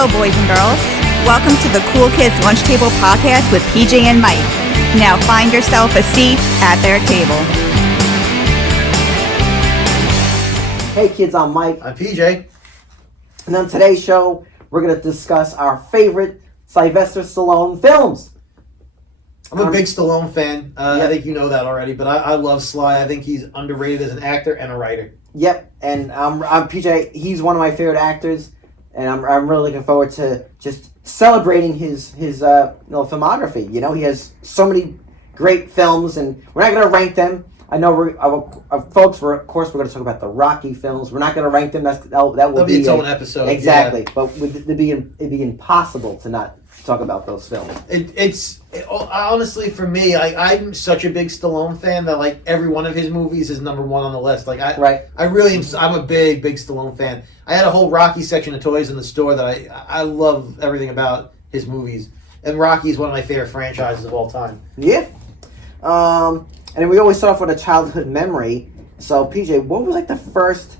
Hello, boys and girls. Welcome to the Cool Kids Lunch Table Podcast with PJ and Mike. Now find yourself a seat at their table. Hey kids, I'm Mike. I'm PJ. And on today's show, we're going to discuss our favorite Sylvester Stallone films. I'm a big Stallone fan. I think you know that already, but I love Sly. I think he's underrated as an actor and a writer. Yep, and I'm PJ. He's one of my favorite actors, and I'm really looking forward to just celebrating his filmography. You know, he has so many great films, and we're not going to rank them. I know folks. Of course, we're going to talk about the Rocky films. We're not going to rank them. That will be its own episode. Exactly, yeah. But it'd be impossible to not talk about those films. Honestly, for me, I'm such a big Stallone fan that like every one of his movies is number one on the list. Like I really am. I'm a big Stallone fan. I had a whole Rocky section of toys in the store that I love everything about his movies, and Rocky is one of my favorite franchises of all time. Yeah. And we always start off with a childhood memory. So, PJ, what was like the first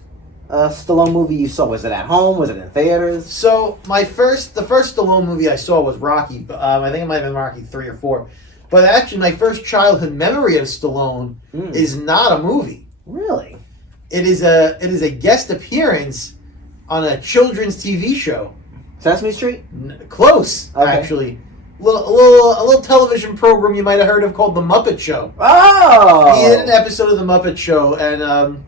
Stallone movie you saw? Was it at home? Was it in theaters? So the first Stallone movie I saw was Rocky. I think it might have been Rocky 3 or 4. But actually, my first childhood memory of Stallone is not a movie. Really? It is a guest appearance on a children's TV show. Sesame Street? Close, okay. Actually. A little television program you might have heard of called The Muppet Show. Oh! He did an episode of The Muppet Show, and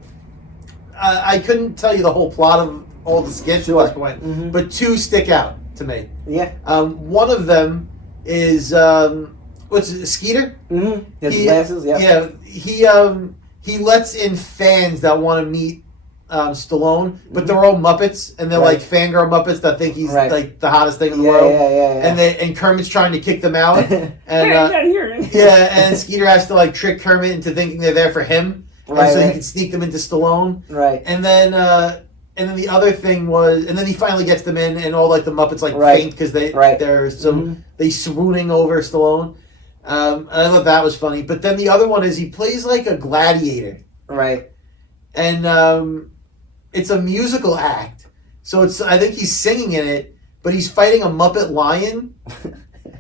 I couldn't tell you the whole plot of all the skits at this point, but two stick out to me. Yeah. One of them is Skeeter? Mm-hmm. His glasses, yeah. Yeah, he lets in fans that want to meet Stallone, but they're all Muppets, and they're like fangirl Muppets that think he's like the hottest thing in the world. Yeah. And Kermit's trying to kick them out, and and Skeeter has to like trick Kermit into thinking they're there for him, so he can sneak them into Stallone. Right. And then the other thing was, and then he finally gets them in, and all like the Muppets like faint because they're they swooning over Stallone. I thought that was funny, but then the other one is he plays like a gladiator, right, and it's a musical act, so I think he's singing in it, but he's fighting a Muppet lion,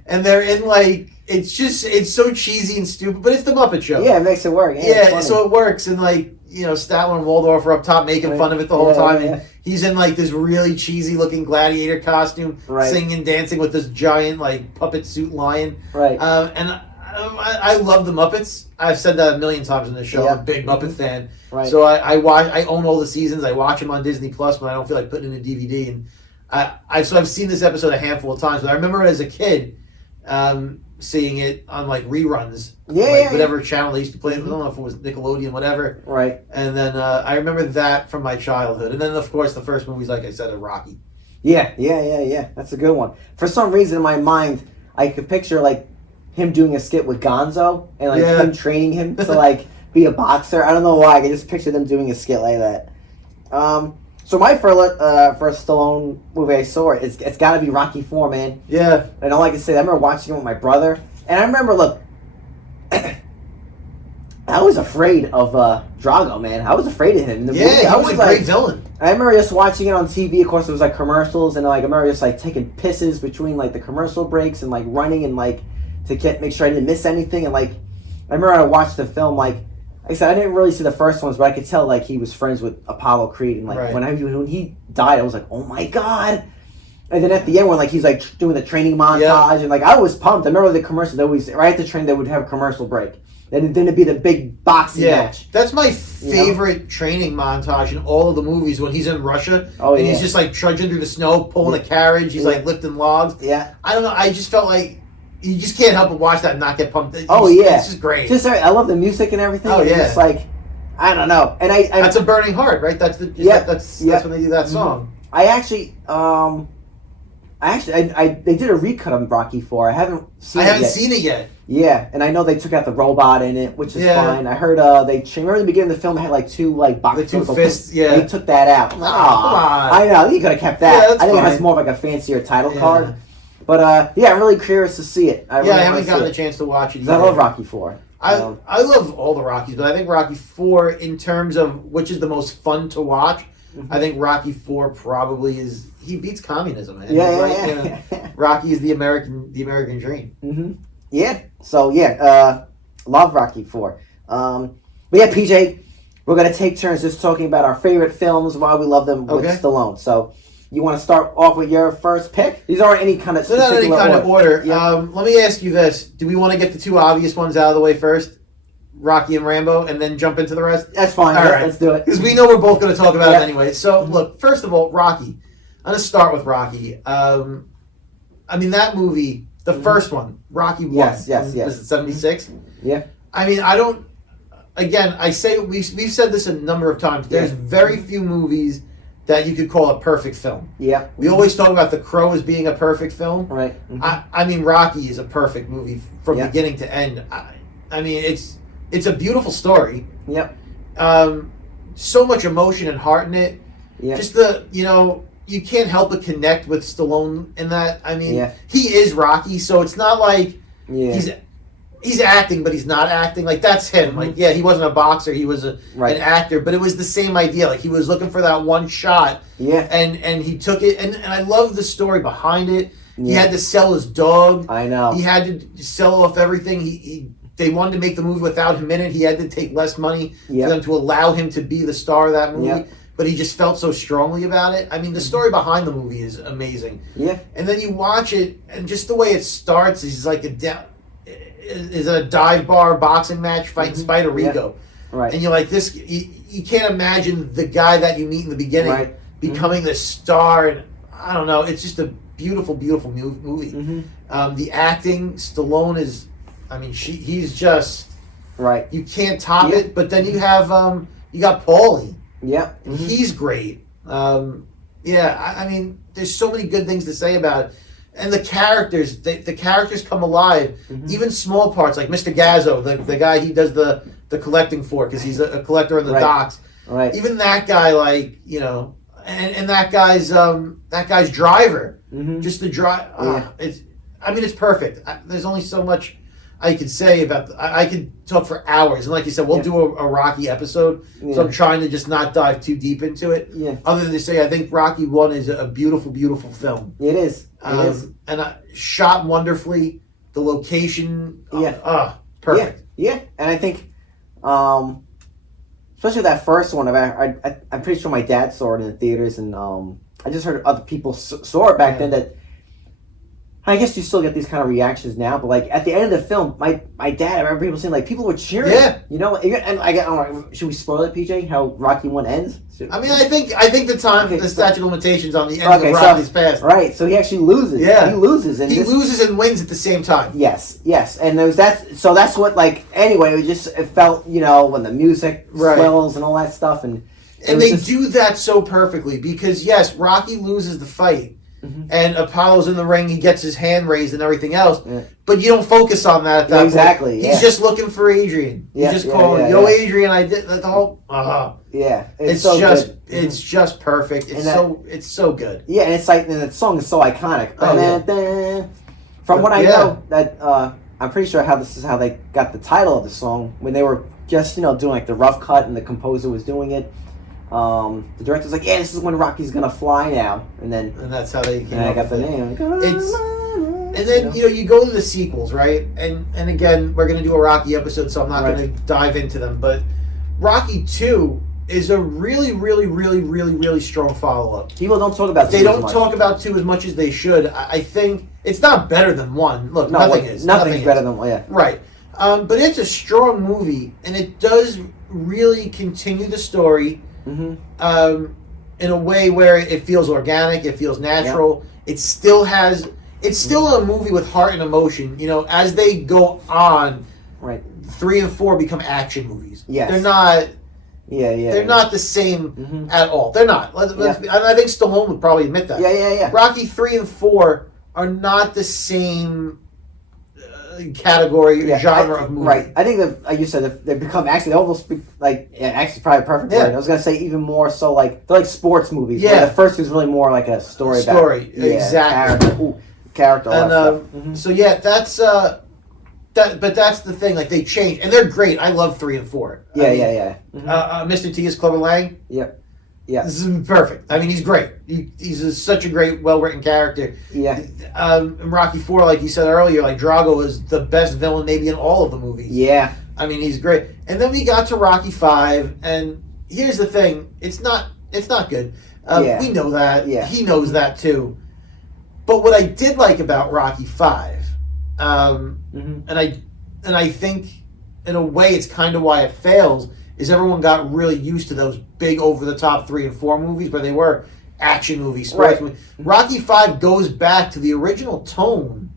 and they're in like it's so cheesy and stupid, but it's the Muppet Show. Yeah, it makes it work. Yeah, so it works, and like Statler and Waldorf are up top making fun of it the whole time, and he's in like this really cheesy looking gladiator costume, singing and dancing with this giant like puppet suit lion. Right. And I love the Muppets. I've said that a million times in this show. I'm a big Muppet fan. Right. So I own all the seasons. I watch them on Disney Plus when I don't feel like putting in a DVD. And I've seen this episode a handful of times. But I remember it as a kid, seeing it on like reruns. Whatever channel they used to play. I don't know if it was Nickelodeon, whatever. Right. And then I remember that from my childhood. And then of course the first movies, like I said, are Rocky. Yeah. That's a good one. For some reason in my mind, I could picture like him doing a skit with Gonzo and like him training him to like be a boxer. I don't know why. I can just picture them doing a skit like that. So my first Stallone movie I saw, it's got to be Rocky 4, man. Yeah. And all I can say, I remember watching it with my brother, and I remember, look, I was afraid of Drago, man. I was afraid of him. In the movie, he was a great villain. I remember just watching it on TV. Of course, it was like commercials, and like I remember just like taking pisses between like the commercial breaks and like running and like to make sure I didn't miss anything. And like I remember I watched the film, like I said, I didn't really see the first ones, but I could tell like he was friends with Apollo Creed, and like when he died, I was like, oh my god. And then at the end, when like he's like doing the training montage, and like I was pumped. I remember the commercials. They always right at the train they would have a commercial break. And then it'd be the big boxing match. That's my favorite training montage in all of the movies, when he's in Russia and he's just like trudging through the snow, pulling a carriage. He's like lifting logs. Yeah. I don't know. I just felt like you just can't help but watch that and not get pumped. It's just great. I love the music and everything. Oh yeah. It's like I don't know. And that's a Burning Heart, right? That's when they do that song. They did a recut of Rocky 4. I haven't seen it yet. Yeah, and I know they took out the robot in it, which is fine. I heard remember in the beginning of the film it had like two like boxes. The two fists, They took that out. Come on. I know, you could have kept that. Yeah, I think fine. it has more of like a fancier title card. But I'm really curious to see it. I haven't gotten a chance to watch it. I love Rocky 4. I love all the Rockies, but I think Rocky 4, in terms of which is the most fun to watch, I think Rocky 4 probably is. He beats communism, man. Yeah, You know, Rocky is the American dream. Mm-hmm. Yeah. So love Rocky 4. But yeah, PJ, we're gonna take turns just talking about our favorite films, why we love them with Stallone. So. You want to start off with your first pick? These aren't any kind of not any kind of order. Yeah. Let me ask you this: do we want to get the two obvious ones out of the way first, Rocky and Rambo, and then jump into the rest? That's fine. All right, let's do it. Because we know we're both going to talk about it anyway. So, look, first of all, Rocky. I'm going to start with Rocky. I mean, that movie, the first one, Rocky 1. Yes. Was it 76? Yeah. I mean, I don't. Again, I say we've said this a number of times. There's very few movies that you could call a perfect film. Yeah. We always talk about The Crow as being a perfect film. Right. Mm-hmm. I mean, Rocky is a perfect movie from beginning to end. I mean, it's a beautiful story. Yep. So much emotion and heart in it. Yeah. Just you can't help but connect with Stallone in that. I mean, he is Rocky, so it's not like he's acting, but he's not acting. Like, that's him. Like, he wasn't a boxer. He was an actor. But it was the same idea. Like, he was looking for that one shot. Yeah. And he took it. And I love the story behind it. Yeah. He had to sell his dog. I know. He had to sell off everything. They wanted to make the movie without him in it. He had to take less money for them to allow him to be the star of that movie. Yep. But he just felt so strongly about it. I mean, the story behind the movie is amazing. Yeah. And then you watch it, and just the way it starts is like is a dive bar boxing match fighting Spider Rico. Yeah. Right. And you're like, this, you can't imagine the guy that you meet in the beginning becoming the star. And I don't know, it's just a beautiful, beautiful movie. Mm-hmm. The acting, Stallone is, I mean, he's just, you can't top it. But then you have, you got Paulie. Yeah. Mm-hmm. He's great. I mean, there's so many good things to say about it. And the characters, the characters come alive. Mm-hmm. Even small parts, like Mr. Gazzo, the guy he does the collecting for, because he's a collector in the docks. Right. Even that guy, like, you know, and that guy's driver, just the drive. It's perfect. There's only so much I could say about. I could talk for hours, and like you said, we'll do a Rocky episode. So I'm trying to just not dive too deep into it. Yeah. Other than to say, I think Rocky 1 is a beautiful, beautiful film. It is. It is. And shot wonderfully. The location. Perfect. Yeah. And I think, especially that first one. I'm pretty sure my dad saw it in the theaters, and I just heard other people saw it back then. That I guess you still get these kind of reactions now, but like at the end of the film, my dad, I remember people saying like people were cheering. Yeah, you know, and I don't know, should we spoil it, PJ? How Rocky 1 ends? I mean, I think the statute of limitations on the end of Rocky's past. Right, so he actually loses. Yeah, he loses, and he loses and wins at the same time. Yes, and there was that. So that's what anyway. It felt when the music swells and all that stuff, and they do that so perfectly because yes, Rocky loses the fight. Mm-hmm. And Apollo's in the ring, he gets his hand raised and everything else. Yeah. But you don't focus on that at that point. Exactly. He's just looking for Adrian. He's just calling, Adrian, I did the whole Yeah. It's just perfect. It's so good. Yeah, and it's like that song is so iconic. From what I know, that I'm pretty sure this is how they got the title of the song when they were just, doing like the rough cut and the composer was doing it. The director's like, this is when Rocky's gonna fly now, and that's how they came up. I got the name. And then you go to the sequels, right? And again, we're gonna do a Rocky episode, so I'm not gonna dive into them. But Rocky 2 is a really, really, really, really, really strong follow up. People don't talk about. They don't talk about 2 as much as they should. I think it's not better than 1. Look, nothing is. Nothing's better than 1. Yeah. Right. But it's a strong movie, and it does really continue the story. Mm-hmm. In a way where it feels organic, it feels natural. Yeah. It's still a movie with heart and emotion. As they go on, 3 and 4 become action movies. Yes. They're not. They're not the same at all. They're not. I think Stallone would probably admit that. Yeah. Rocky 3 and 4 are not the same category genre of movie. Right. I think that, like you said, they become actually almost actually probably a perfect word. I was gonna say even more so like they're like sports movies. Yeah. The first is really more like a story. Exactly. Character. And so that's but that's the thing. Like they change and they're great. I love 3 and 4. Yeah. Mr. T is Clubber Lang. Yep. Yeah. This is perfect. I mean, he's great. He's such a great, well-written character. Yeah. In Rocky 4, like you said earlier, like Drago is the best villain maybe in all of the movies. Yeah. I mean, he's great. And then we got to Rocky 5, and here's the thing. It's not good. We know that. Yeah. He knows that, too. But what I did like about Rocky 5, and I think, in a way, it's kind of why it fails, is everyone got really used to those big over-the-top 3 and 4 movies, where they were action movies, sports movies. Rocky 5 goes back to the original tone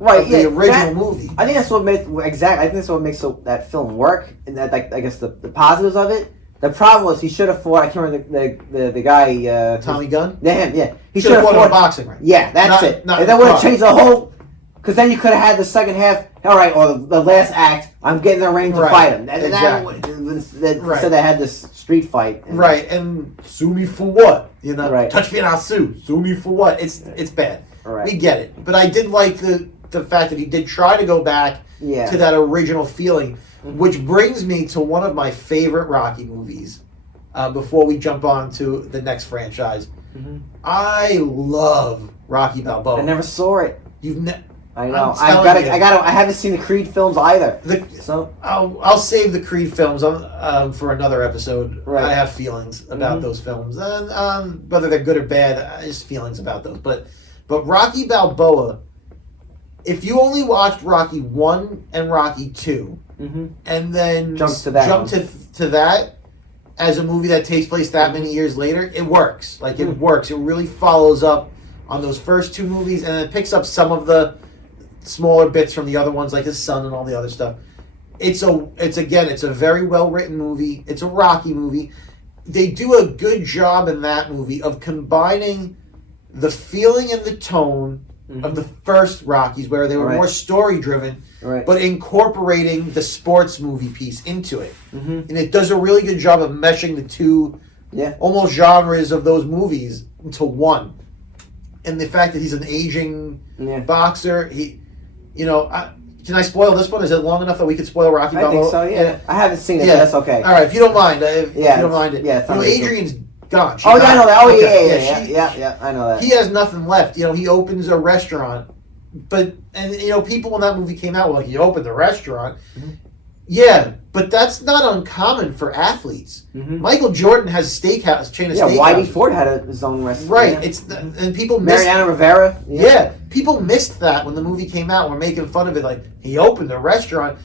of the original movie. I think that's what makes I think that's what makes that film work, and that, like, I guess the positives of it. The problem was he should have fought. I can't remember the guy. Tommy Gunn. Yeah. He should have fought in boxing, right? Yeah, that's it. And that would have changed the whole. Because then you could have had the second half. All right, or the last act. I'm getting the ring to fight him. And Exactly. So they had this street fight. And sue me for what? You know, Right. Touch me and I'll sue. Sue me for what? It's bad. Right. We get it. But I did like the fact that he did try to go back to that original feeling, which brings me to one of my favorite Rocky movies. Before we jump on to the next franchise, I love Rocky Balboa. I never saw it. I know. I haven't seen the Creed films either. So I'll save the Creed films for another episode. Right. I have feelings about those films, and whether they're good or bad, just feelings about those. But Rocky Balboa, if you only watched Rocky 1 and Rocky 2, and then jump to that as a movie that takes place that many years later, it works. Like, it works. It really follows up on those first 2 movies, and it picks up some of the smaller bits from the other ones, like his son and all the other stuff. It's a very well written movie. It's a Rocky movie. They do a good job in that movie of combining the feeling and the tone of the first Rockies, where they were more story driven, but incorporating the sports movie piece into it. And it does a really good job of meshing the two almost genres of those movies into one. And the fact that he's an aging boxer, can I spoil this one? Is it long enough that we could spoil Rocky Balboa? I think so, yeah. I haven't seen it, but that's okay. All right, if you don't mind. If you don't mind it. Yeah, Adrian's gone. I know that. Oh, okay. Yeah, I know that. He has nothing left. He opens a restaurant. People when that movie came out were like, he opened a restaurant. Yeah, but that's not uncommon for athletes. Michael Jordan has a steakhouse, chain of steakhouses. Yeah, Whitey Ford had his own restaurant. Right. And people missed Mariano Rivera. Yeah, people missed that when the movie came out. We're making fun of it like, he opened a restaurant.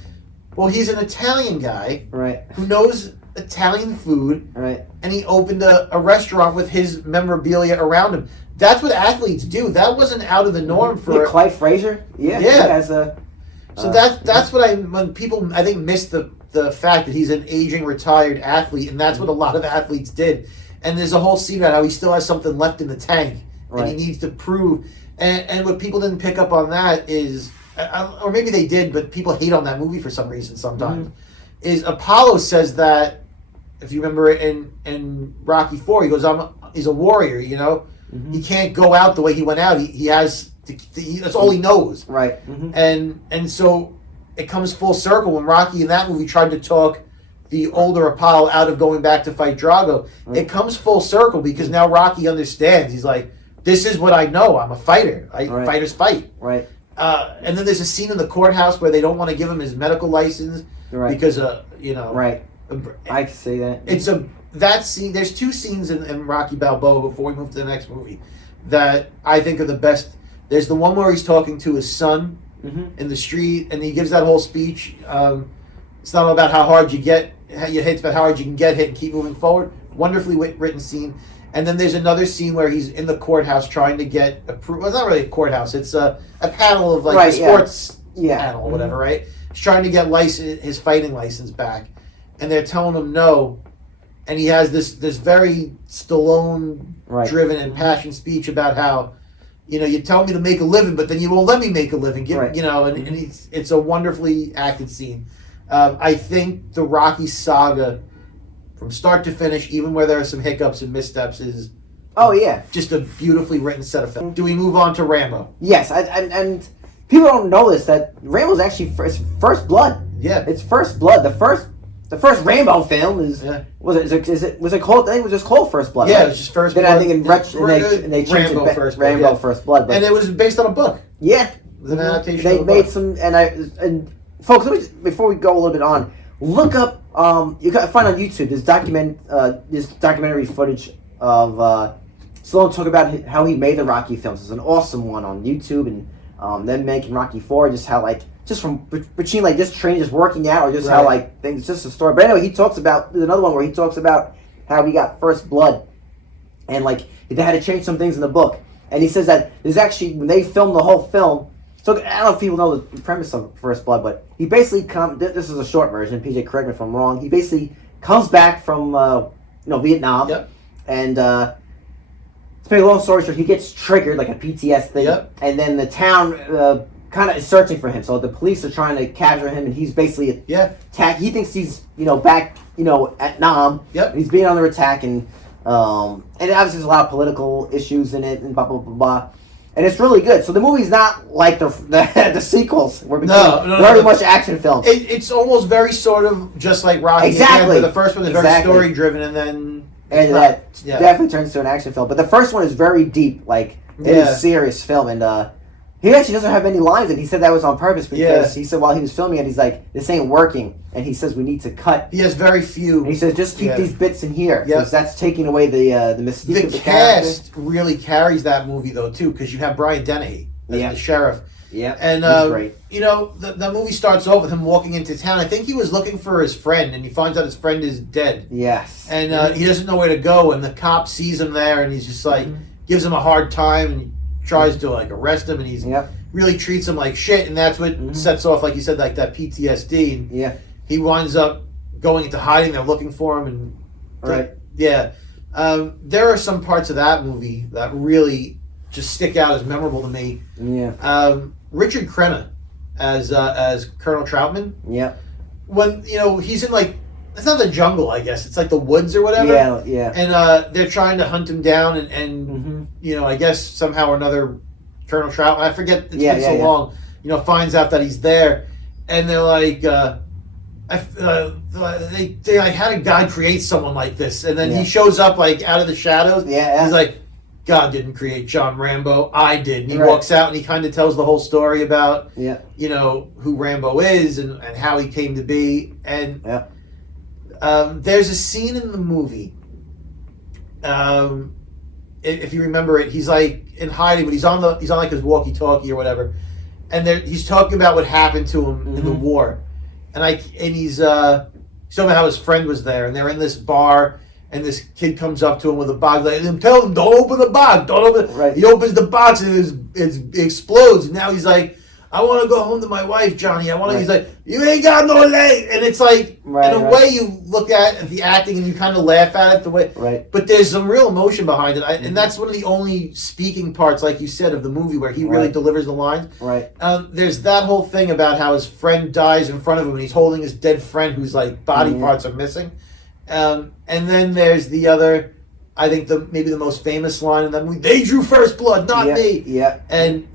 Well, he's an Italian guy who knows Italian food, and he opened a restaurant with his memorabilia around him. That's what athletes do. That wasn't out of the norm for... Clyde Frazier? Yeah. He has a... So that's when people, I think, miss the fact that he's an aging retired athlete, and that's what a lot of athletes did. And there's a whole scene about how he still has something left in the tank, and he needs to prove. And what people didn't pick up on that is, or maybe they did, but people hate on that movie for some reason sometimes, is Apollo says that, if you remember in Rocky 4, he goes, he's a warrior, He can't go out the way he went out. He has... that's all he knows. Right. And so it comes full circle when Rocky in that movie tried to talk the older Apollo out of going back to fight Drago. It comes full circle because now Rocky understands. He's like, this is what I know. I'm a fighter. Fighters fight. Right. And then there's a scene in the courthouse where they don't want to give him his medical license because Right. I can see that. That scene. There's 2 scenes in Rocky Balboa before we move to the next movie that I think are the best. There's the one where he's talking to his son in the street, and he gives that whole speech. It's not about how hard you hit, it's about how hard you can get hit and keep moving forward. Wonderfully written scene. And then there's another scene where he's in the courthouse trying to get approved. Well, it's not really a courthouse. It's a panel of a sports panel or whatever, right? He's trying to get his fighting license back, and they're telling him no. And he has this very Stallone-driven and passionate speech about how, you tell me to make a living, but then you won't let me make a living. And it's a wonderfully acted scene. I think the Rocky saga, from start to finish, even where there are some hiccups and missteps, is just a beautifully written set of films. Do we move on to Rambo? Yes, and people don't know this, that Rambo's actually first blood. Yeah. It's first blood. The first the first Rambo film is was it called? I think it was just called First Blood. Yeah, right? it was just First Then Blood. I think they changed Rambo it First Blood. Rambo First Blood, And it was based on a book. Yeah, It was an adaptation. they of a made book. some, and folks, before we go a little bit on, look up. You can find on YouTube this documentary footage of Stallone talk about how he made the Rocky films. It's an awesome one on YouTube, and them making Rocky 4, just how just from between just training, just working out, or just how things, just a story. But anyway, he talks about, there's another one where he talks about how he got First Blood, and they had to change some things in the book. And he says that there's actually, when they filmed the whole film, so I don't know if people know the premise of First Blood, but he basically this is a short version, PJ, correct me if I'm wrong, he basically comes back from Vietnam, and to make a long story short, he gets triggered, like a PTS thing, and then the town kind of is searching for him. So the police are trying to capture him, and he's basically attacked. He thinks he's back at Nam. And he's being under attack, and obviously there's a lot of political issues in it, and blah blah blah blah. And it's really good. So the movie's not like the sequels, where very much action films. It's almost very sort of just like Rocky. Exactly. Again, the first one is very story driven, and then that definitely turns into an action film. But the first one is very deep. It is a serious film, and he actually doesn't have any lines, and he said that was on purpose because he said while he was filming it, he's like, this ain't working, and he says we need to cut. He has very few. And he says just keep these bits in here because that's taking away the mystique of the cast really carries that movie though too, because you have Brian Dennehy as the sheriff. Yeah, and great. The movie starts off with him walking into town. I think he was looking for his friend, and he finds out his friend is dead. Yes, and he doesn't know where to go, and the cop sees him there, and he's just gives him a hard time, and tries to arrest him, and he's really treats him like shit, and that's what sets off, like you said, that PTSD. And he winds up going into hiding. They're looking for him, and there are some parts of that movie that really just stick out as memorable to me. Richard Crenna as Colonel Troutman. When he's in it's not the jungle, I guess. It's like the woods or whatever. And they're trying to hunt him down, and I guess somehow or another, Colonel Troutman, I forget, it's been so long, finds out that he's there, and they're like, they had a guy create someone like this, and then he shows up out of the shadows. He's like, God didn't create John Rambo, I did. And he walks out and he kind of tells the whole story about who Rambo is and how he came to be. And there's a scene in the movie, if you remember it, he's in hiding, but he's on his walkie-talkie or whatever, and he's talking about what happened to him in the war, and he's talking about how his friend was there, and they're in this bar, and this kid comes up to him with a box, tell him, don't open the box, don't open it. He opens the box and it explodes, and now he's like, I want to go home to my wife, Johnny. He's like, you ain't got no leg. And it's in a way you look at the acting and you kind of laugh at it the way. But there's some real emotion behind it. And that's one of the only speaking parts, like you said, of the movie where he really delivers the lines. There's that whole thing about how his friend dies in front of him and he's holding his dead friend whose body parts are missing. And then there's the other, I think maybe the most famous line in that movie, they drew first blood, not me. And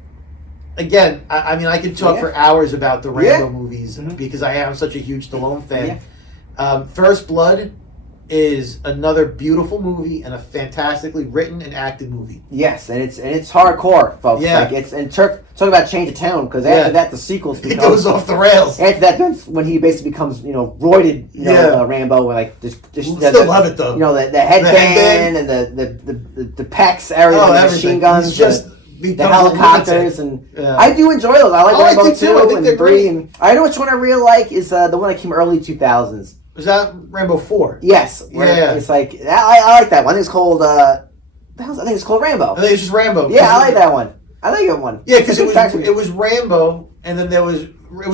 again, I could talk for hours about the Rambo movies because I am such a huge Stallone fan. First Blood is another beautiful movie and a fantastically written and acted movie. Yes, and it's hardcore, folks. Talk about change of tone, because after that the sequels it goes off the rails. After that, that's when he basically becomes roided, Rambo, and still love it though. The headband and the pecs, everything, the machine guns, he's just the helicopters, and I do enjoy those. I like Rambo 2 and 3. And I know which one I really like is the one that came early 2000s. Was that Rambo 4? Yes. It's I like that one. I think it's called I think it's called Rambo. I think it's just Rambo. Yeah, I like that one. I like that one. Yeah, because it was Rambo, and then it was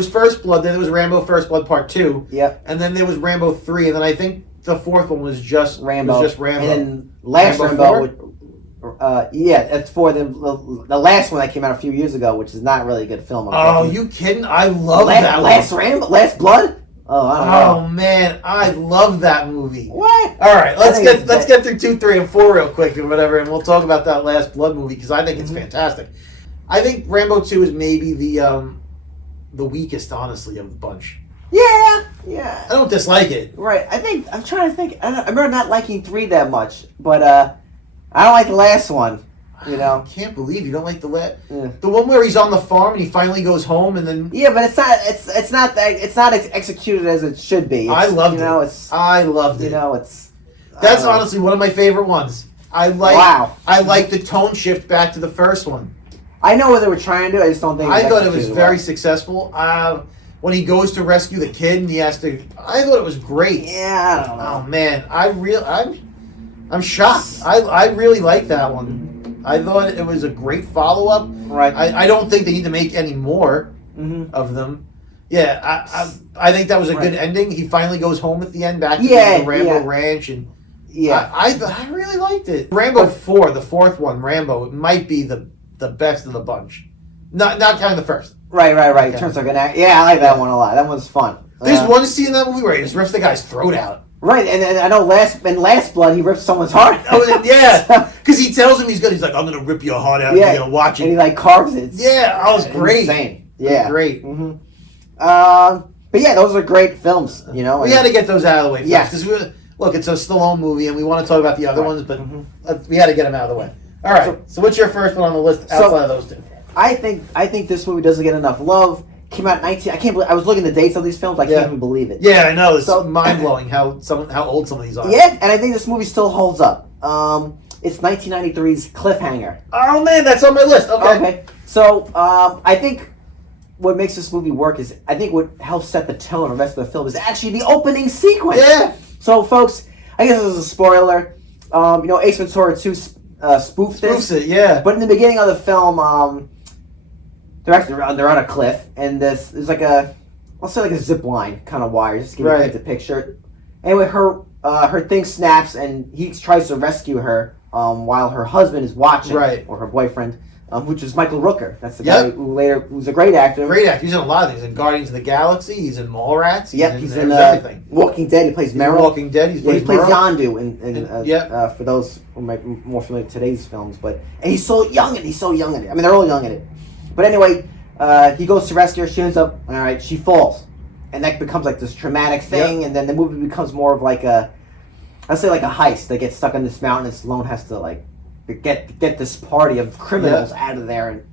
First Blood, then it was Rambo First Blood Part 2. Yep. And then there was Rambo 3, and then I think the fourth one was just Rambo. And then last Rambo it's for the last one that came out a few years ago, which is not really a good film. Oh, you kidding? I love that one. Last Blood? Oh man, I love that movie. What? All right, let's get through 2, 3, and 4 real quick or whatever, and we'll talk about that Last Blood movie because I think it's fantastic. I think Rambo 2 is maybe the weakest, honestly, of the bunch. Yeah, Yeah. I don't dislike it. Right. I'm trying to think. I remember not liking 3 that much, but I don't like the last one. You know. I can't believe you don't like the last. Yeah. The one where he's on the farm and he finally goes home and then. Yeah, but it's not executed as it should be. I loved it. I loved it. You know, it's. That's honestly one of my favorite ones. I like the tone shift back to the first one. I know what they were trying to do. I just don't think. I thought it was very successful. When he goes to rescue the kid and he has to, I thought it was great. Yeah, I don't know. Oh man, I'm shocked. I really like that one. I thought it was a great follow up. Right. I don't think they need to make any more of them. Yeah, I think that was a good ending. He finally goes home at the end, back to the Rambo ranch, and I really liked it. Rambo 4, the fourth one, Rambo, it might be the best of the bunch. Not counting the first. Right. Okay. Turns like an act. Yeah, I like that one a lot. That one's fun. There's one scene in that movie where he just rips the guy's throat out. Right, and I know Last Blood, he rips someone's heart. Oh, yeah, because he tells him he's like, I'm gonna rip your heart out. And you're gonna watch it, and he like carves it. Yeah, that was great. Insane. Yeah, great. Mm-hmm. But yeah, those are great films. You know, we had to get those out of the way. Yes, because look, it's a Stallone movie, and we want to talk about the other ones, but we had to get them out of the way. All right. So what's your first one on the list outside of those two? I think this movie doesn't get enough love. Came out 19. I can't believe. I was looking at the dates of these films. I can't even believe it. Yeah, I know. It's mind blowing how old some of these are. Yeah, and I think this movie still holds up. It's 1993's Cliffhanger. Oh man, that's on my list. Okay. So I think what makes this movie work is I think what helps set the tone of the rest of the film is actually the opening sequence. Yeah. So folks, I guess this is a spoiler. Ace Ventura 2 spoofed this. Spoofs it, yeah. But in the beginning of the film, they're on a cliff, and there's like I'll say like a zip line kind of wire, just to give you the picture. Anyway, her thing snaps, and he tries to rescue her while her husband is watching, or her boyfriend, which is Michael Rooker. That's the guy who's a great actor. Great actor. He's in a lot of things. He's in Guardians of the Galaxy. He's in Mallrats. He's in everything. Walking Dead. He plays Meryl. Walking Dead. He plays Yondu in for those who might be more familiar with today's films. And he's so young in it. I mean, they're all young in it. But anyway, he goes to rescue her. She ends up, all right, she falls. And that becomes like this traumatic thing. And then the movie becomes more of like I'd say like a heist. They get stuck on this mountain and Stallone has to like get this party of criminals out of there.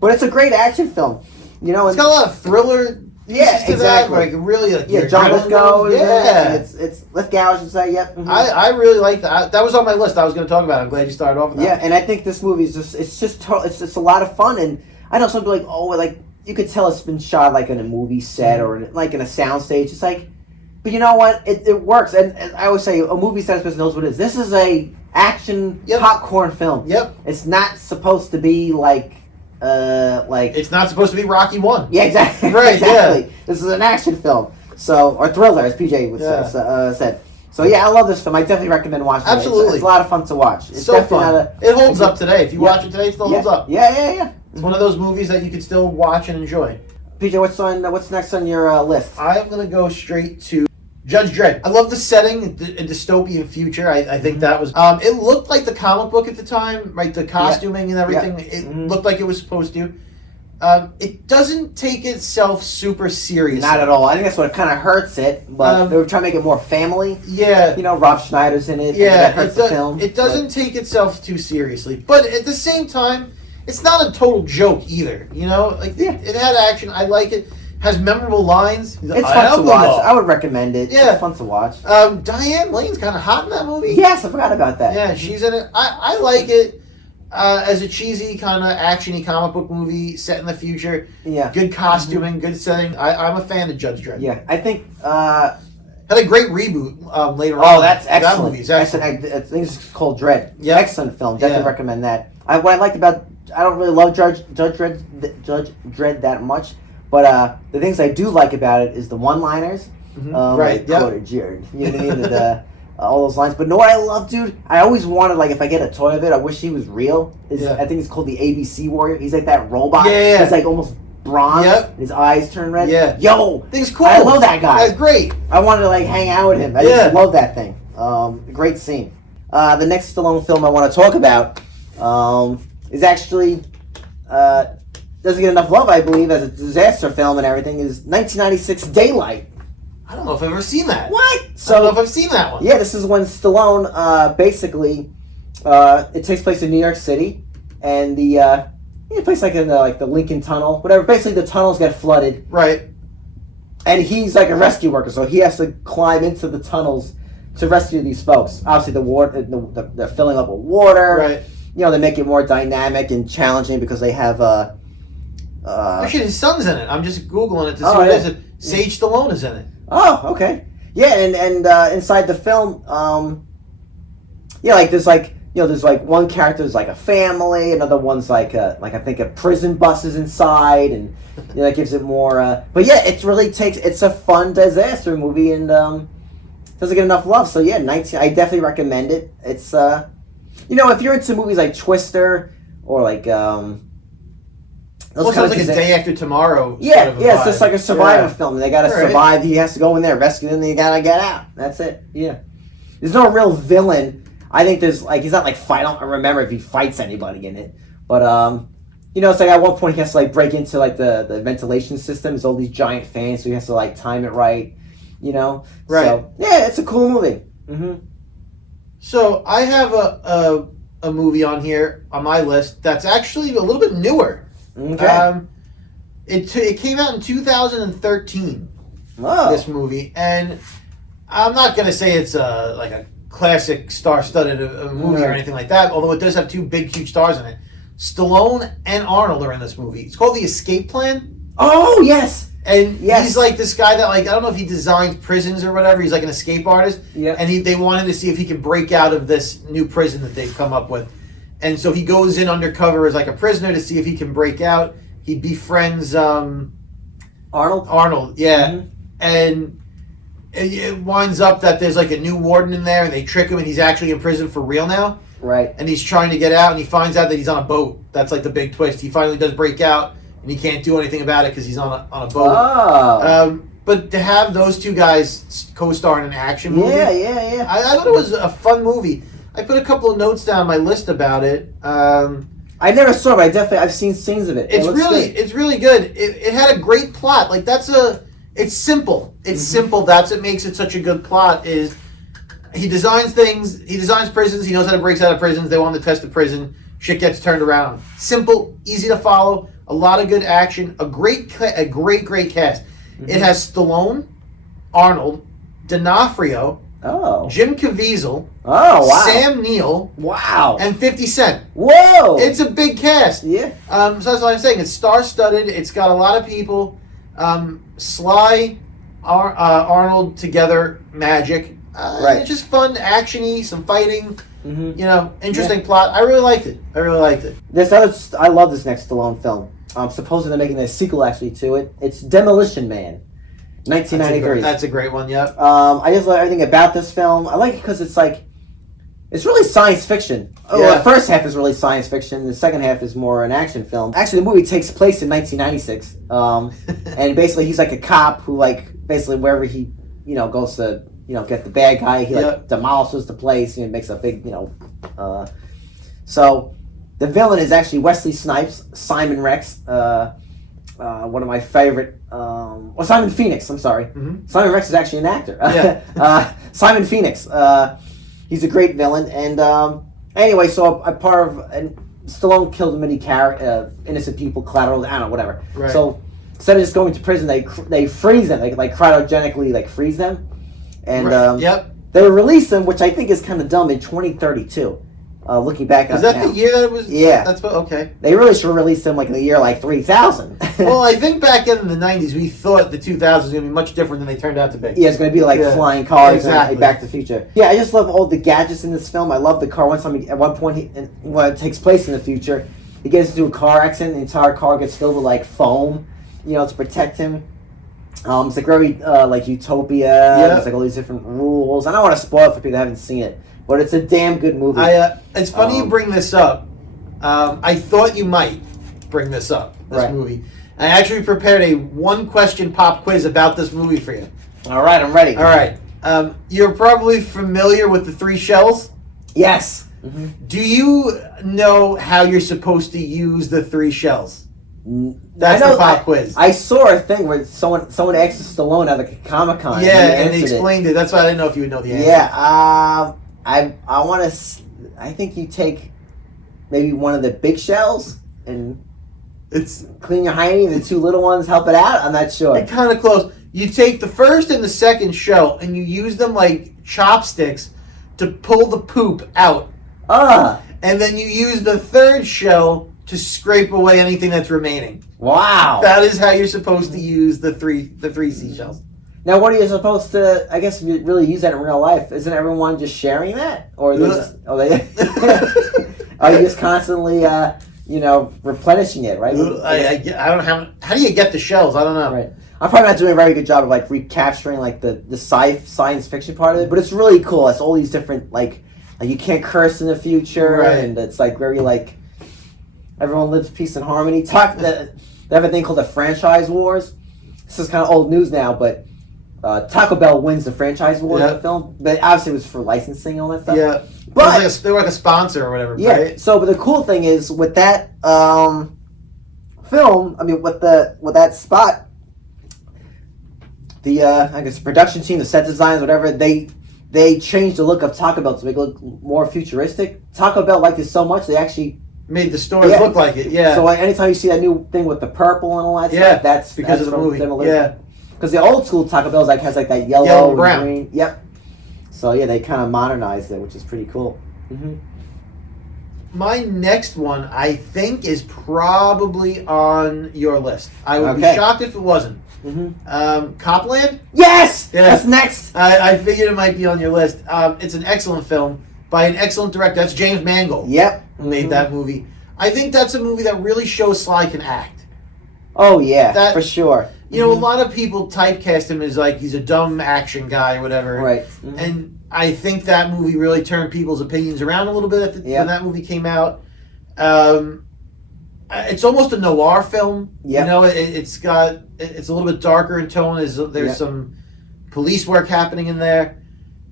But it's a great action film. You know, it's got a lot of thriller. Yeah, exactly. Like really, John Lithgow. It's Lithgow, I should say. Yep. Mm-hmm. I really like that. That was on my list. I was going to talk about it. I'm glad you started off with that. Yeah, and I think this movie is it's a lot of fun. And I know some people like you could tell it's been shot like in a movie set or like in a soundstage. It's like, but you know what? It works. And I always say a movie set person knows what it is. This is a action popcorn film. Yep. It's not supposed to be like it's not supposed to be Rocky 1. Yeah, exactly. Right. Exactly. Yeah. This is an action film. Or thriller, as PJ would said. So yeah, I love this film. I definitely recommend watching it. Absolutely. It's a lot of fun to watch. It's so fun. It holds up today. If you watch it today, it still holds up. Yeah. It's one of those movies that you can still watch and enjoy. PJ, what's next on your list? I am going to go straight to Judge Dredd. I love the setting, a dystopian future. I think that was... it looked like the comic book at the time, right? The costuming and everything. It looked like it was supposed to. It doesn't take itself super seriously. Not at all. I think that's what kind of hurts it, but they were trying to make it more family. Yeah. You know, Rob Schneider's in it. Yeah. That hurts the film. It doesn't take itself too seriously. But at the same time, it's not a total joke either. You know? It had action. I like it. Has memorable lines. It's fun to watch. I would recommend it. Yeah. It's fun to watch. Diane Lane's kind of hot in that movie. Yes, I forgot about that. Yeah, she's in it. I like it as a cheesy kind of actiony comic book movie set in the future. Yeah. Good costuming, good setting. I'm a fan of Judge Dredd. Yeah, I think... had a great reboot later on. Oh, that's excellent. That movie's excellent. I think it's called Dredd. Yeah. Excellent film. Definitely recommend that. What I liked about... I don't really love Judge Dredd that much. But the things I do like about it is the one-liners. Right, yeah. Quarter Jared. You know what I mean? All those lines. But know what I love, dude? I always wanted, like, if I get a toy of it, I wish he was real. I think it's called the ABC Warrior. He's like that robot. Yeah. He's like almost bronze. Yep. His eyes turn red. Yeah. Yo! Thing's cool. I love that guy. That's great. I wanted to, like, hang out with him. I just love that thing. Great scene. The next Stallone film I want to talk about is actually... doesn't get enough love, I believe, as a disaster film and everything, is 1996 Daylight. I don't know if I've ever seen that. What? So I don't know if I've seen that one. Yeah, this is when Stallone basically it takes place in New York City, and it plays like in the Lincoln Tunnel, whatever. Basically, the tunnels get flooded, right? And he's like a rescue worker, so he has to climb into the tunnels to rescue these folks. Obviously, the water, they're filling up with water. Right. They make it more dynamic and challenging because they have. Actually, his son's in it. I'm just googling it to see what it is. Sage Stallone is in it. Oh, okay. Yeah, and inside the film, there's there's like one character's like a family, another one's like I think a prison bus is inside, and that gives it more. But yeah, it's a fun disaster movie, and doesn't get enough love. So yeah, I definitely recommend it. It's if you're into movies like Twister or like Almost like a Day After Tomorrow. Yeah, it's just like a survivor film. They gotta survive. He has to go in there, rescue them, and they gotta get out. That's it. Yeah. There's no real villain. I think there's he's not like fight. I don't remember if he fights anybody in it, but it's like at one point he has to like break into like the ventilation system. There's all these giant fans, so he has to like time it right. Right. So yeah, it's a cool movie. Mm-hmm. So I have a movie on here on my list that's actually a little bit newer. Okay. It came out in 2013. Wow. This movie, and I'm not gonna say it's like a classic star-studded movie or anything like that. Although it does have two big, huge stars in it. Stallone and Arnold are in this movie. It's called The Escape Plan. Oh yes. And he's like this guy that I don't know if he designs prisons or whatever. He's like an escape artist. Yeah. And they wanted to see if he could break out of this new prison that they've come up with. And so he goes in undercover as like a prisoner to see if he can break out. He befriends Arnold. Arnold, yeah. Mm-hmm. And it winds up that there's like a new warden in there, and they trick him, and he's actually in prison for real now. Right. And he's trying to get out, and he finds out that he's on a boat. That's like the big twist. He finally does break out, and he can't do anything about it because he's on a boat. Oh. But to have those two guys co-star in an action movie, yeah. I thought it was a fun movie. I put a couple of notes down on my list about it. I never saw it, but I've seen scenes of it. It's really good. It had a great plot. Like it's simple. It's simple. That's what makes it such a good plot. Is he designs things. He designs prisons. He knows how to break out of prisons. They want to test the prison. Shit gets turned around. Simple, easy to follow. A lot of good action. A great cast. Mm-hmm. It has Stallone, Arnold, D'Onofrio. Oh. Jim Caviezel. Oh, wow. Sam Neill. Wow. And 50 Cent. Whoa. It's a big cast. Yeah. So that's what I'm saying. It's star-studded. It's got a lot of people. Sly, Arnold together, magic. Right. It's just fun, action-y, some fighting. Mm-hmm. Interesting plot. I really liked it. I love this next Stallone film. Supposedly they're making a sequel actually to it. It's Demolition Man. 1993. That's a great one, yep. I just love everything about this film. I like it because it's really science fiction. Yeah. Well, the first half is really science fiction. The second half is more an action film. Actually, the movie takes place in 1996. And basically he's like a cop who basically wherever he, goes to, get the bad guy, he demolishes the place and makes a big, so the villain is actually Wesley Snipes, Simon Rex, one of my favorite, Simon Phoenix, I'm sorry. Mm-hmm. Simon Rex is actually an actor. Yeah. Simon Phoenix, he's a great villain. And anyway, so a part of, and Stallone killed many innocent people, collateral, I don't know, whatever. Right. So instead of just going to prison, they freeze them, they cryogenically freeze them. And they release them, which I think is kind of dumb, in 2032. Looking back on it. Is that the year that it was? Yeah. That's what, okay. They really should have released them in the year 3000. Well, I think back in the 90s, we thought the 2000s was going to be much different than they turned out to be. Yeah, it's going to be flying cars exactly. and Back to the Future. Yeah, I just love all the gadgets in this film. I love the car. At one point, when it takes place in the future, he gets into a car accident. The entire car gets filled with foam, to protect him. It's very utopia. Yeah. It's all these different rules. I don't want to spoil it for people that haven't seen it. But it's a damn good movie. It's funny you bring this up. I thought you might bring this up, this movie. I actually prepared a one-question pop quiz about this movie for you. All right, I'm ready. All right. You're probably familiar with the 3 shells? Yes. Mm-hmm. Do you know how you're supposed to use the 3 shells? That's the pop quiz. I saw a thing where someone asked Stallone at like a Comic-Con. Yeah, and he explained it. That's why I didn't know if you would know the answer. Yeah, I want to. I think you take maybe one of the big shells and clean your hiney, and the two little ones help it out. I'm not sure. You're kind of close. You take the first and the second shell, and you use them like chopsticks to pull the poop out. And then you use the third shell to scrape away anything that's remaining. Wow. That is how you're supposed to use the three seashells. Now, what are you supposed to, I guess, really use that in real life? Isn't everyone just sharing that? Or are you just constantly, replenishing it, right? I don't have, how do you get the shells? I don't know. Right. I'm probably not doing a very good job of, like, recapturing, like, the science fiction part of it, but it's really cool. It's all these different, like you can't curse in the future, right. And it's, like, very, like, everyone lives peace and harmony. They have a thing called the franchise wars. This is kind of old news now, but Taco Bell wins the franchise war in the film, but obviously it was for licensing and all that stuff. Yeah, but they were like a sponsor or whatever. Yeah. Right? So, but the cool thing is with that film, I mean, with that spot, the I guess production team, the set designs, whatever, they changed the look of Taco Bell to make it look more futuristic. Taco Bell liked it so much they actually made the stores look like it. Yeah. So anytime you see that new thing with the purple and all that stuff, that's because of the movie. Yeah. Because the old school Taco Bell has like that yellow and brown. Green. Yep. So yeah, they kind of modernized it, which is pretty cool. Mm-hmm. My next one, I think, is probably on your list. I would be shocked if it wasn't. Mm-hmm. Copland? Yes! Yeah. That's next. I figured it might be on your list. It's an excellent film by an excellent director. That's James Mangold. Yep. Who made that movie. I think that's a movie that really shows Sly can act. Oh, yeah, for sure. You know, a lot of people typecast him as like he's a dumb action guy or whatever. Right. Mm-hmm. And I think that movie really turned people's opinions around a little bit when that movie came out. It's almost a noir film. Yep. You know, it's a little bit darker in tone. There's some police work happening in there.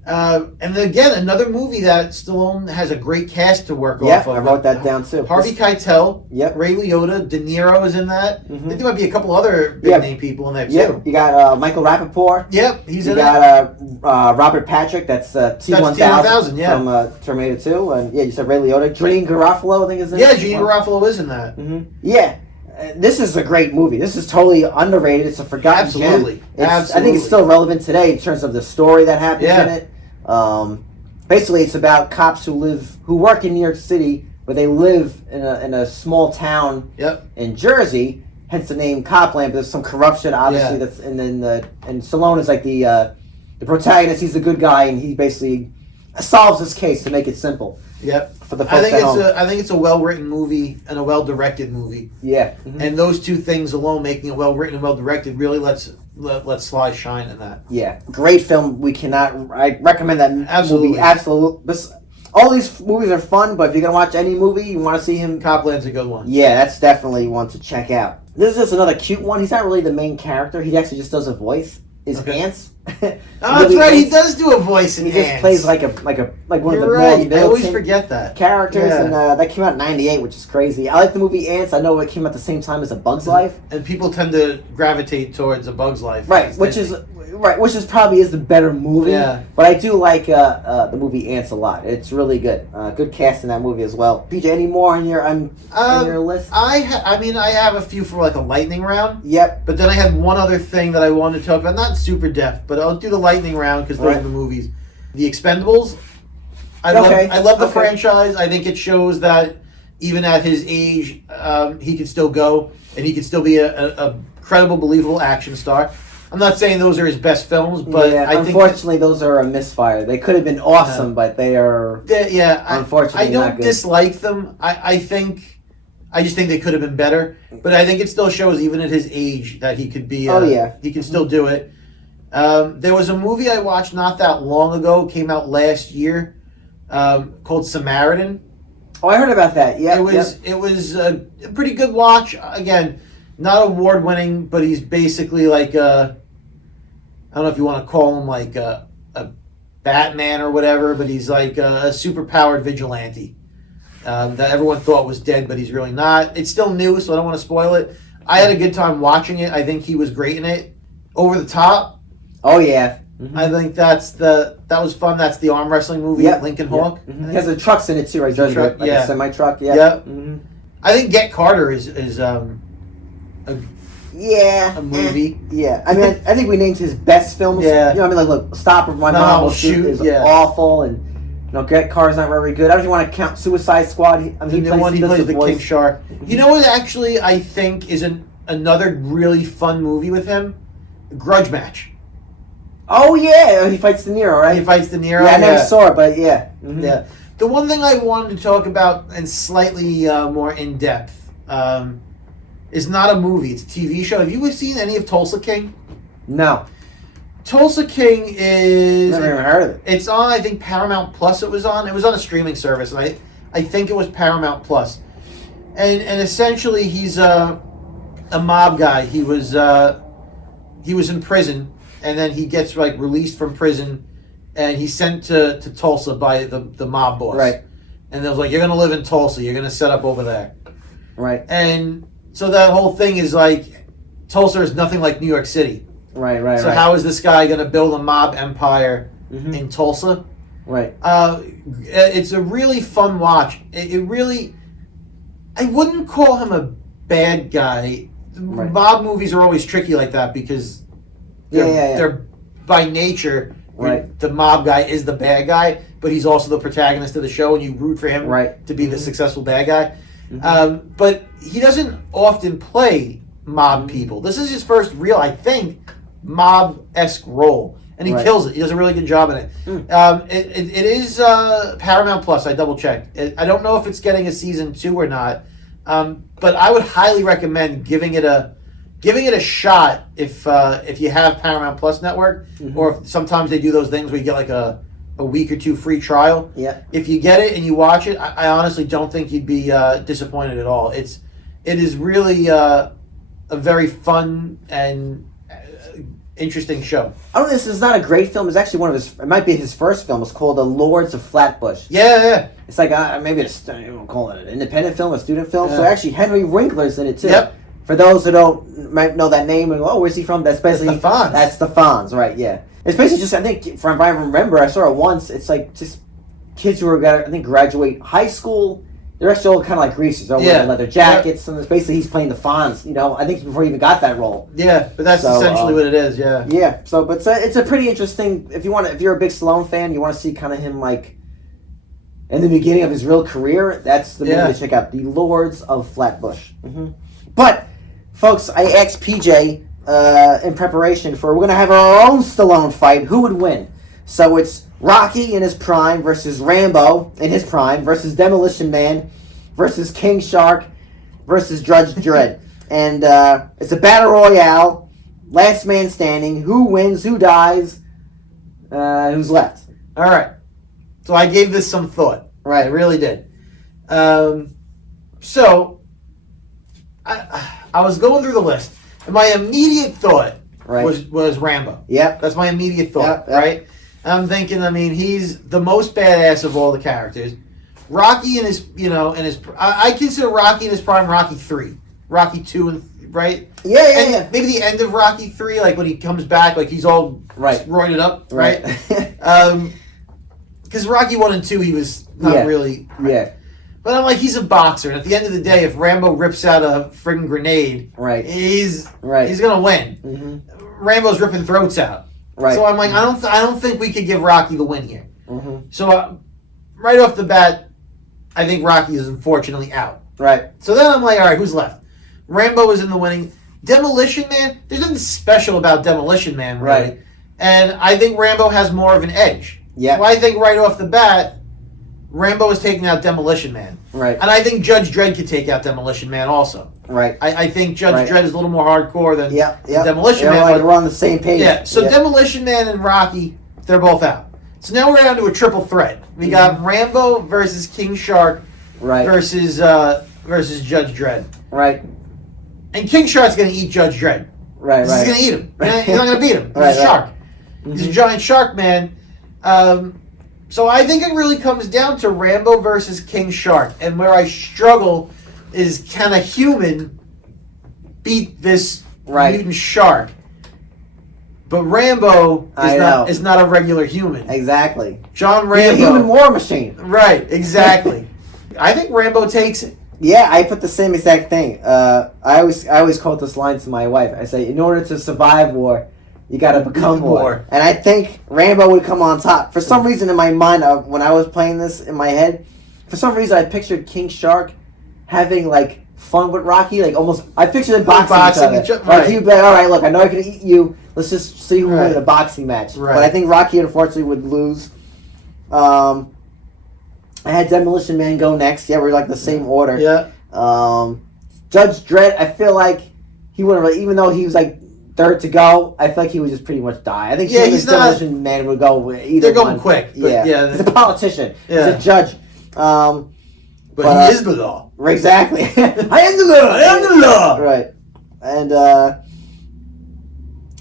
And again, another movie that Stallone has a great cast to work off of. I wrote that down too. Harvey Keitel, Ray Liotta, De Niro is in that. Mm-hmm. I think there might be a couple other big name people in there too. Yep, you got Michael Rappaport. Yep, he's in it. You got Robert Patrick, that's T-1000 from Terminator 2. And you said Ray Liotta. Gene Garofalo, I think is in it. Yeah, Gene Garofalo is in that. Mm-hmm. Yeah. This is a great movie. This is totally underrated. It's a forgotten gem. I think it's still relevant today in terms of the story that happens in it. Basically, it's about cops who work in New York City, but they live in a small town in Jersey. Hence the name Copland. But there's some corruption, obviously. That's and Stallone is like the protagonist. He's the good guy, and he basically solves this case to make it simple. Yep. For the folks I think it's a well-written movie and a well-directed movie. Yeah. Mm-hmm. And those two things alone, making it well-written and well-directed, really lets Sly shine in that. Yeah. Great film. I recommend that movie. Absolutely. All these movies are fun, but if you're going to watch any movie, you want to see him... Copland's a good one. Yeah, that's definitely one to check out. This is just another cute one. He's not really the main character. He actually just does a voice. Ants. Oh, that's right. He does do a voice in Ants. He just plays like one of the more I always forget that characters, and that came out in '98, which is crazy. I like the movie Ants. I know it came out the same time as A Bug's Life, and people tend to gravitate towards A Bug's Life, right? Which is probably the better movie. Yeah. But I do like the movie Ants a lot. It's really good. Good cast in that movie as well. PJ, any more on your list? I have a few for like a lightning round. Yep. But then I had one other thing that I wanted to talk about. Not super depth, but I'll do the lightning round because those are the movies. The Expendables. I love the franchise. I think it shows that even at his age, he can still go and he can still be a credible, believable action star. I'm not saying those are his best films, but unfortunately, those are a misfire. They could have been awesome, but they are. Unfortunately, I don't not good. dislike them. I just think they could have been better. But I think it still shows, even at his age, that he could be. He can still do it. There was a movie I watched not that long ago. Came out last year, called Samaritan. Oh, I heard about that. Yeah, it was a pretty good watch. Again, not award winning, but he's basically like I don't know if you want to call him like a Batman or whatever, but he's like a super powered vigilante. that everyone thought was dead, but he's really not. It's still new, so I don't want to spoil it. I had a good time watching it. I think he was great in it. Over the Top. Oh yeah. Mm-hmm. I think that was fun. That's the arm wrestling movie. Lincoln Hawk. Yep. Mm-hmm. He has the trucks in it too, right? Truck, like a semi truck. Yeah. Yep. Mm-hmm. I think Get Carter is a movie. Yeah. I mean, I think we named his best films. Yeah. You know, what I mean, like, look, Stop or My Mom Will Shoot is awful, and Get Carter's not very good. I don't even want to count Suicide Squad. He plays the King Shark. You know what? Actually, I think is another really fun movie with him. Grudge Match. Oh yeah, he fights De Niro, right? He fights De Niro. Yeah, I never saw it, but yeah. Mm-hmm. Yeah. The one thing I wanted to talk about, and slightly more in depth, is not a movie. It's a TV show. Have you seen any of Tulsa King? No. Tulsa King is... Never even heard of it. It's on, I think, Paramount Plus it was on. It was on a streaming service, and I think it was Paramount Plus. And essentially, he's a mob guy. He was in prison, and then he gets released from prison, and he's sent to Tulsa by the mob boss. Right. And they was like, you're going to live in Tulsa. You're going to set up over there. Right. And so that whole thing is Tulsa is nothing like New York City. Right. So how is this guy going to build a mob empire in Tulsa? Right. It's a really fun watch. It really... I wouldn't call him a bad guy. Right. Mob movies are always tricky like that because they're by nature, the mob guy is the bad guy, but he's also the protagonist of the show, and you root for him to be the successful bad guy. Mm-hmm. But he doesn't often play mob people. This is his first real, I think, mob-esque role, and he kills it. He does a really good job in it. It is Paramount Plus. I double-checked. I don't know if it's getting a season 2 or not, but I would highly recommend giving it a shot if you have Paramount Plus network, or if sometimes they do those things where you get a week or 2 free trial. Yeah. If you get it and you watch it, I honestly don't think you'd be disappointed at all. It is really a very fun and interesting show. Oh, this is not a great film. It's actually one of his. It might be his first film. It's called The Lords of Flatbush. Yeah. It's like maybe we'll call it an independent film, a student film. So actually, Henry Winkler's in it too. Yep. For those who might know that name, where's he from? That's basically the Fonz. That's the Fonz, right? Yeah. It's basically just, I think, if I remember, I saw it once. It's like just kids who are, I think, graduate high school. They're actually all kind of like greasers. They're all wearing leather jackets, and it's basically he's playing the Fonz. I think before he even got that role. Yeah, but that's essentially what it is. Yeah. Yeah. So, but it's a pretty interesting. If you're a big Stallone fan, you want to see kind of him in the beginning of his real career. That's the movie to check out. The Lords of Flatbush. Mm-hmm. But, folks, I asked PJ in preparation we're going to have our own Stallone fight. Who would win? So it's Rocky in his prime versus Rambo in his prime versus Demolition Man versus King Shark versus Judge Dredd. And it's a battle royale. Last man standing. Who wins? Who dies? Who's left? All right. So I gave this some thought. Right. I really did. So I was going through the list, and my immediate thought was Rambo. Yep. That's my immediate thought, right? I'm thinking, he's the most badass of all the characters. Rocky in his, I consider Rocky in his prime Rocky 3. Rocky 2 and, right? Yeah. Maybe the end of Rocky 3, when he comes back, he's all roided up, right? Because Rocky 1 and 2, he was not really... Right? Yeah. But I'm he's a boxer, and at the end of the day, if Rambo rips out a friggin' grenade, he's gonna win. Mm-hmm. Rambo's ripping throats out. Right. So I'm I don't think we could give Rocky the win here. Mm-hmm. So right off the bat, I think Rocky is unfortunately out. Right. So then I'm all right, who's left? Rambo is in the winning. Demolition Man, there's nothing special about Demolition Man, really. Right. And I think Rambo has more of an edge. Yeah. So I think right off the bat, Rambo is taking out Demolition Man. Right. And I think Judge Dredd could take out Demolition Man also. Right. I think Judge Dredd is a little more hardcore than Demolition Man. We're on the same page. Yeah. So Demolition Man and Rocky, they're both out. So now we're down to a triple threat. We got Rambo versus King Shark versus Judge Dredd. Right. And King Shark's going to eat Judge Dredd. Right. He's going to eat him. He's not going to beat him. He's a shark. Mm-hmm. He's a giant shark man. So I think it really comes down to Rambo versus King Shark. And where I struggle is, can a human beat this mutant shark? But Rambo is not a regular human. Exactly. John Rambo. He's a human war machine. Right, exactly. I think Rambo takes it. Yeah, I put the same exact thing. I always quote this line to my wife. I say, in order to survive war, you got to become war. And I think Rambo would come on top. For some reason in my mind, when I was playing this in my head, for some reason I pictured King Shark having like fun with Rocky, like almost. I pictured them boxing each other. Like he'd be like, all right, look, I know I can eat you. Let's just see who wins a boxing match. Right. But I think Rocky unfortunately would lose. I had Demolition Man go next. Yeah, we're like the same order. Yeah. Judge Dredd, I feel like he wouldn't really, even though he was like third to go, I feel like he would just pretty much die. I think Demolition Man would go with either. They're going one. quick. Yeah. He's a politician. Yeah. He's a judge. But he is the law. Exactly. I am the law. I am the law. Right. And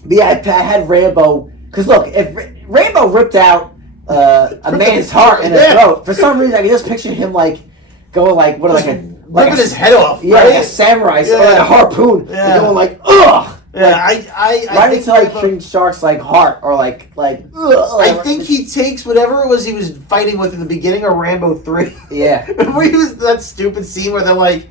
but yeah, I had Rambo, because look, if Rambo ripped out a man's heart in his throat, for some reason I can just picture him like going like ripping his head off. Yeah, like a samurai, or like a harpoon, and going like ugh. Yeah, right into like King Shark's like heart, or like ugh. I think he takes whatever it was he was fighting with in the beginning of Rambo 3. Yeah. Remember he was that stupid scene where they're like,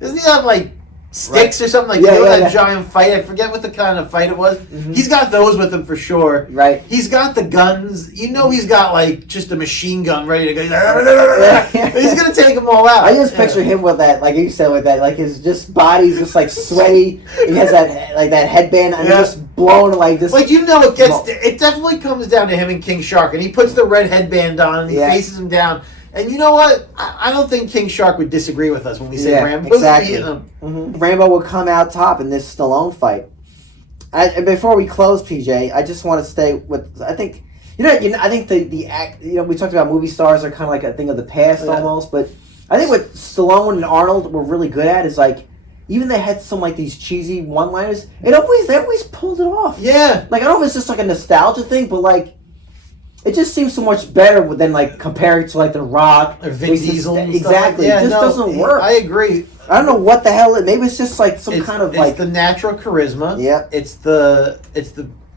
doesn't he have like sticks or something, like that giant fight? I forget what the kind of fight it was. Mm-hmm. He's got those with him for sure. Right. He's got the guns. He's got like just a machine gun ready to go. He's gonna take them all out. I just picture him with that, like you said, with that, like his just body's just like sweaty. He has that like that headband and just blown like this. Like it definitely comes down to him and King Shark, and he puts the red headband on and he faces him down. And you know what? I don't think King Shark would disagree with us when we say Rambo. Exactly. Rambo would come out top in this Stallone fight. Before we close, PJ, I just want to stay with. I think I think the act. We talked about movie stars are kind of like a thing of the past almost, but I think what Stallone and Arnold were really good at is like, even they had some like these cheesy one-liners. They always pulled it off. Yeah. Like I don't know if it's just like a nostalgia thing, but like. It just seems so much better than like compared to like The Rock or Vin Diesel. Exactly, it just doesn't work. I agree. I don't know what the hell. Maybe it's just like kind of like the natural charisma. Yeah. It's the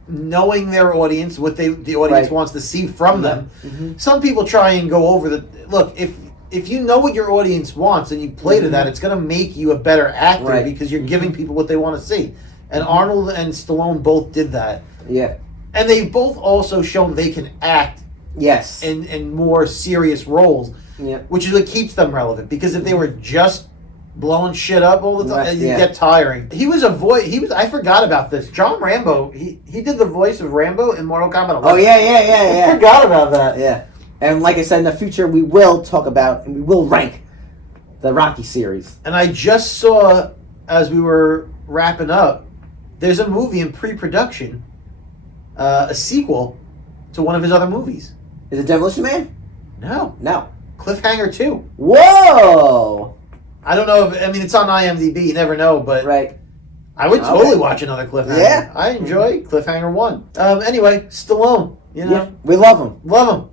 knowing their audience, what the audience wants to see from them. Mm-hmm. Some people try and go over the look. If you know what your audience wants and you play to that, it's going to make you a better actor because you're giving people what they want to see. And Arnold and Stallone both did that. Yeah. And they've both also shown they can act in more serious roles, which is what keeps them relevant. Because if they were just blowing shit up all the time, you get tiring. He was a voice. I forgot about this. John Rambo. He did the voice of Rambo in Mortal Kombat 11. Oh yeah. I forgot about that. Yeah. And like I said, in the future, we will talk about and we will rank the Rocky series. And I just saw, as we were wrapping up, there's a movie in pre-production. A sequel to one of his other movies. Is it Demolition Man? No. Cliffhanger 2. Whoa! I don't know it's on IMDb, you never know, but I would totally watch another Cliffhanger. Yeah. I enjoy Cliffhanger 1. Anyway, Stallone, we love him. Love him.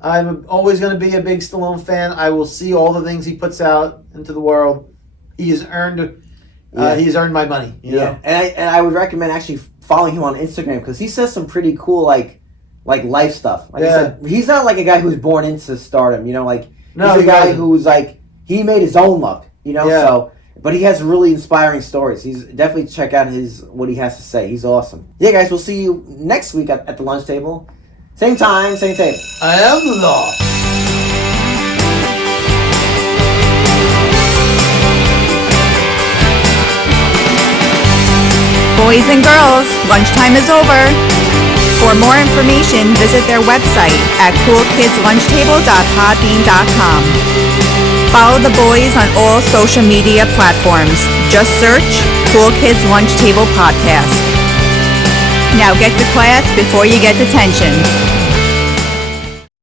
I'm always going to be a big Stallone fan. I will see all the things he puts out into the world. He has earned my money. You know? And I would recommend actually following him on Instagram because he says some pretty cool like life stuff. Like I said, he's not like a guy who's born into stardom. He's a guy who's like he made his own luck. So but he has really inspiring stories. He's definitely check out what he has to say. He's awesome. Yeah, guys, we'll see you next week at the lunch table. Same time, same table. I am the law. Boys and girls, lunchtime is over. For more information, visit their website at coolkidslunchtable.podbean.com. Follow the boys on all social media platforms. Just search Cool Kids Lunch Table Podcast. Now get to class before you get detention.